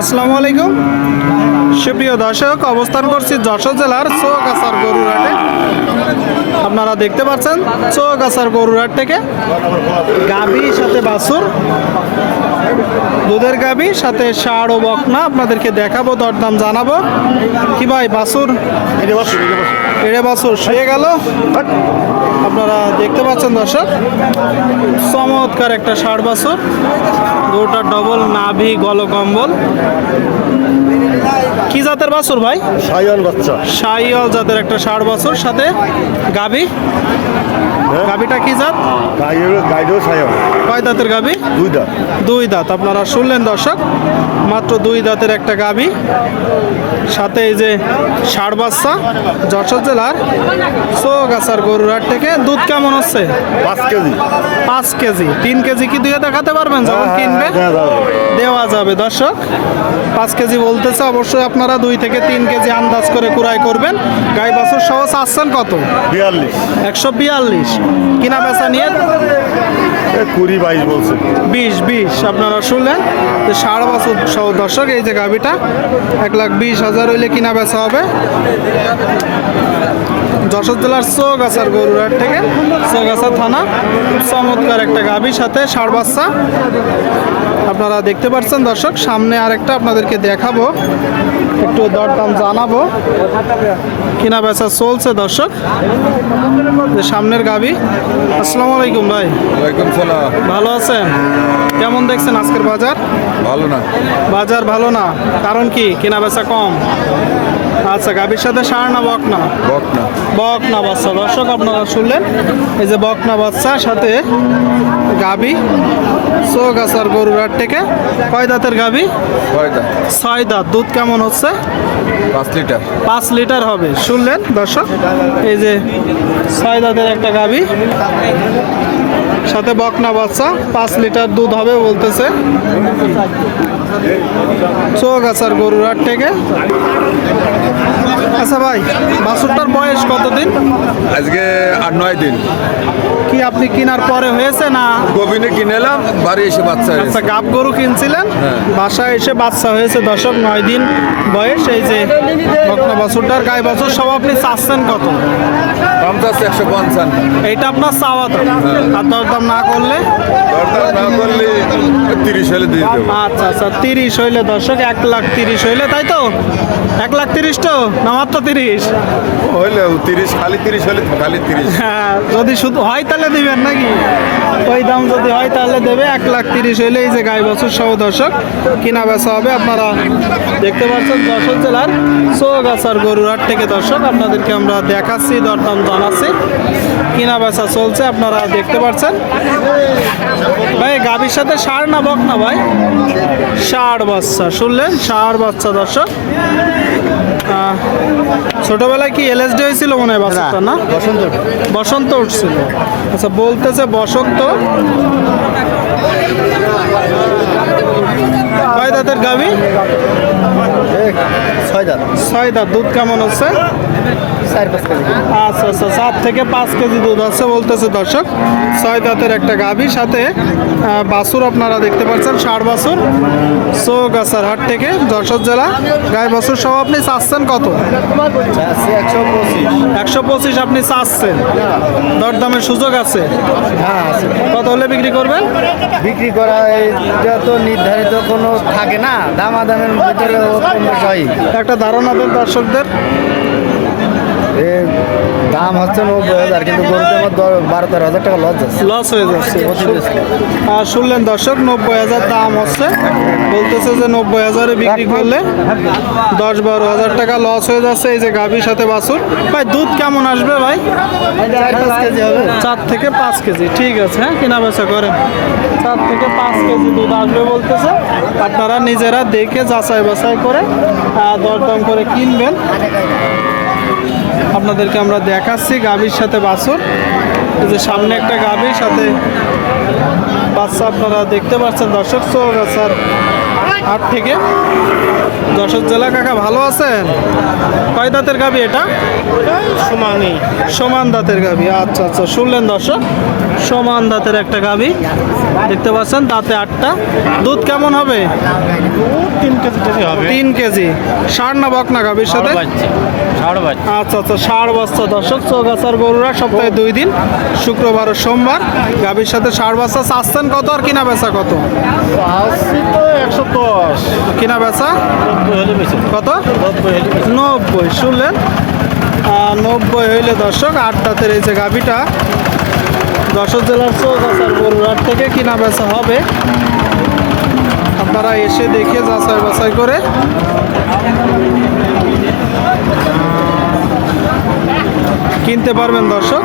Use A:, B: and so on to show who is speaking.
A: আসসালামু আলাইকুম। সুপ্রিয় দর্শক অবস্থান করছি যশোর জেলার চৌগাছার গরুরহাটে। আপনারা দেখতে পাচ্ছেন চৌগাছার গরুরহাট থেকে গাভী সাথে বাছুর। দুধের গাভী সাথে ষাড় ও বকনা। আপনাদেরকে দেখাবো দরদাম জানাব। কি ভাই বাছুর? এড়ে বাছুর শুয়ে গেল। আপনারা দেখতে পাচ্ছেন দর্শক? চমৎকার একটা ষাড় বাছুর। গরুটার ডবল নাভি গলকম্বল। কি জাতের বাছুর ভাই?
B: সাইয়াল বাচ্চা।
A: সাইয়াল জাতের একটা ষাট বছর সাথে গাভী? গাভীটা কি জাত? কয় দাঁতের গাভী
B: দুইটা
A: দুই দাঁত। আপনারা শুনলেন দর্শক মাত্র দুই দাঁতের একটা গাভী সাথে এই যে ষাড় বাচ্চা যশোর জেলার চৌগাছার গরুরহাট থেকে দুধ কেমন হচ্ছে?
B: পাঁচ কেজি।
A: পাঁচ কেজি। তিন কেজি কি দুয়ে দেখাতে পারবেন? যখন কিনবে?
B: হ্যাঁ, হ্যাঁ, হ্যাঁ।
A: দেওয়া যাবে দর্শক। পাঁচ কেজি বলতেছে অবশ্যই আপনারা দুই থেকে তিন কেজি আন্দাজ করে কুড়াই করবেন। গাই বাছুর সহ চাচ্ছেন কত?
B: বিয়াল্লিশ।
A: একশো বিয়াল্লিশ। কিনা বেচা নিয়ে?
B: কুড়ি বাইশ বলছে।
A: বিশ বিশ। আপনারা শুনলেন? যে সাড়ে বছর সহ দর্শক এই যে গাভিটা এক লাখ বিশ হাজার হইলে কিনা বেচা হবে? যশোর জেলার চৌগাছার গরুরহাট থেকে চৌগাছা থানা। চমৎকার একটা গাভীর সাথে ষাড় বাচ্চা। আপনারা দেখতে পাচ্ছেন দর্শক সামনে আরেকটা আপনাদেরকে দেখাবো। একটু দরদাম জানাব। কিনা বেচা চলছে দর্শক। সামনের গাভী। আসসালামু আলাইকুম ভাই।
C: ওয়ালাইকুম সালাম।
A: ভালো আছেন? কেমন দেখছেন আজকের বাজার?
C: ভালো না।
A: বাজার ভালো না। কারণ কি? কেনা বেচা কম। আচ্ছা গাভীর সাথে সার না বক না
C: বক না
A: বক না বাচ্চা। দর্শক আপনারা শুনলেন এই যে বক না বাচ্চা সাথে গাভী চৌগাছার গরুরাট থেকে। কয় দাঁতের গাভী? ছয় দাঁত। দুধ কেমন হচ্ছে?
C: পাঁচ লিটার।
A: পাঁচ লিটার হবে। শুনলেন দর্শক? এই যে ছয় দাঁতের একটা গাভী। সাথে বকনা বাচ্চা। পাঁচ লিটার দুধ হবে বলতেছে। চোখ চৌগাছার গরুর হাট থেকে। আচ্ছা ভাই বাছুরটার বয়স কতদিন?
C: আজকে আট নয় দিন।
A: কি আপনি কেনার পরে হয়েছে না?
C: গোবিনে কিনে এলাম বাড়ি এসে বাচ্চা
A: আচ্ছা গাব গরু কিনছিলেন? বাসায় এসে বাচ্চা হয়েছে দশক নয় দিন বয়স। এই যে বকনা বাছুরটার গায়ে বাছুর সব আপনি চাচ্ছেন কত?
C: দাম চাচ্ছে একশো পঞ্চান্ন।
A: এইটা আপনার চাওয়া দাম। আর দরদাম না করলে?
C: দরদাম না করলে তিরিশ হলে দিয়ে দেবো।
A: আচ্ছা আচ্ছা তিরিশ হইলে দর্শক এক লাখ তিরিশ হইলে তাই তো? এক লাখ তিরিশ তো? না মাত্র তিরিশ।
C: হইলে তিরিশ খালি তিরিশ হলে খালি তিরিশ।
A: হ্যাঁ যদি শুধু হয় তাহলে দিবেন নাকি? ওই দাম যদি হয় তাহলে দেবে এক লাখ তিরিশ হইলে এই যে গাই বছর সহ দর্শক কিনা বেচা হবে আপনারা দেখতে পাচ্ছেন যশোর জেলার চৌগাছার গরুরহাট থেকে দর্শক আপনাদেরকে আমরা দেখাচ্ছি দরদাম জানাচ্ছি। কিনা বেচা চলছে আপনারা দেখতে পাচ্ছেন। ভাই গাভীর সাথে সার না বক না ভাই? ষাড় বাচ্চা শুনলেন? ষাড় বাচ্চা দর্শক। ছোটবেলায় কি এলএসডি হয়েছিল মনে হয় বাচ্চাটা না
B: বসন্ত
A: বসন্ত উঠছিল। আচ্ছা বলতেছে বসন্ত। কয় দাঁতের গাভি?
B: ছয় দাঁত।
A: ছয় দাঁত। দুধ কেমন হচ্ছে আচ্ছা আচ্ছা চার থেকে পাঁচ কেজি দুধ আছে বলতেছে দর্শক। ছয় দাঁতের একটা গাভী সাথে বাছুর আপনারা দেখতে পাচ্ছেন ষাড় বাছুর। চৌগাছার হাট থেকে যশোর জেলা গায়ে বাছুর সহ আপনি চাচ্ছেন কত?
B: একশো পঁচিশ।
A: আপনি চাচ্ছেন। দরদামের সুযোগ আছে?
B: হ্যাঁ
A: কত হলে বিক্রি করবেন?
B: বিক্রি করা এটা তো নির্ধারিত কোনো থাকে না দামাদামের ভিতরে
A: একটা ধারণা দেন দর্শকদের।
B: এ দাম হচ্ছে নব্বই হাজার কিন্তু গরুতে আমার বারো তেরো হাজার টাকা লস আছে।
A: লস হয়ে যাচ্ছে। আর শুনলেন দর্শক নব্বই হাজার দাম হচ্ছে। বলতেছে যে নব্বই হাজারে বিক্রি করলে দশ বারো হাজার টাকা লস হয়ে যাচ্ছে। এই যে গাভীর সাথে বাছুর। ভাই দুধ কেমন আসবে ভাই?
B: চার
A: থেকে পাঁচ কেজি। ঠিক আছে হ্যাঁ? কেনা বেচা করেন। চার থেকে পাঁচ কেজি দুধ আসবে বলতেছে। আপনারা নিজেরা দেখে যাচাই বাছাই করে দরদাম করে কিনবেন। আপনাদেরকে আমরা দেখাচ্ছি গাভীর সাথে বাছুর। যে সামনে একটা গাভীর সাথে বাচ্চা আপনারা দেখতে পাচ্ছেন। দর্শক চৌগাছার হাট থেকে। যশোর জেলা কাকা ভালো আছেন? কয় দাঁতের গাবি এটা?
B: সমানই
A: সমান দাঁতের গাবি আচ্ছা আচ্ছা শুনলেন দর্শক? সমান দাঁতের একটা গাবি দেখতে পাচ্ছেন দাঁতে আটটা। দুধ কেমন হবে?
B: তিন কেজি
A: তিন কেজি। ষাঁড় না বকনা গাবির সাথে? আচ্ছা আচ্ছা ষাঁড় বাচ্চা দর্শক। চৌগাছার গরুরা সপ্তাহে দুই দিন শুক্রবার ও সোমবার। গাবির সাথে ষাঁড় বাচ্চা চাচ্ছেন কত আর কিনা বেচা কত?
B: তো একশো দশ।
A: কিনা বেচা? কত?
B: নব্বই
A: শুনলেন? নব্বই হইলে দর্শক আট দাঁতের এই যে গাভিটা। যশোর জেলার চৌগাছার গরুরহাট থেকে কিনা বেচা হবে। আপনারা এসে দেখে যাচাই বাছাই করে কিনতে পারবেন দর্শক।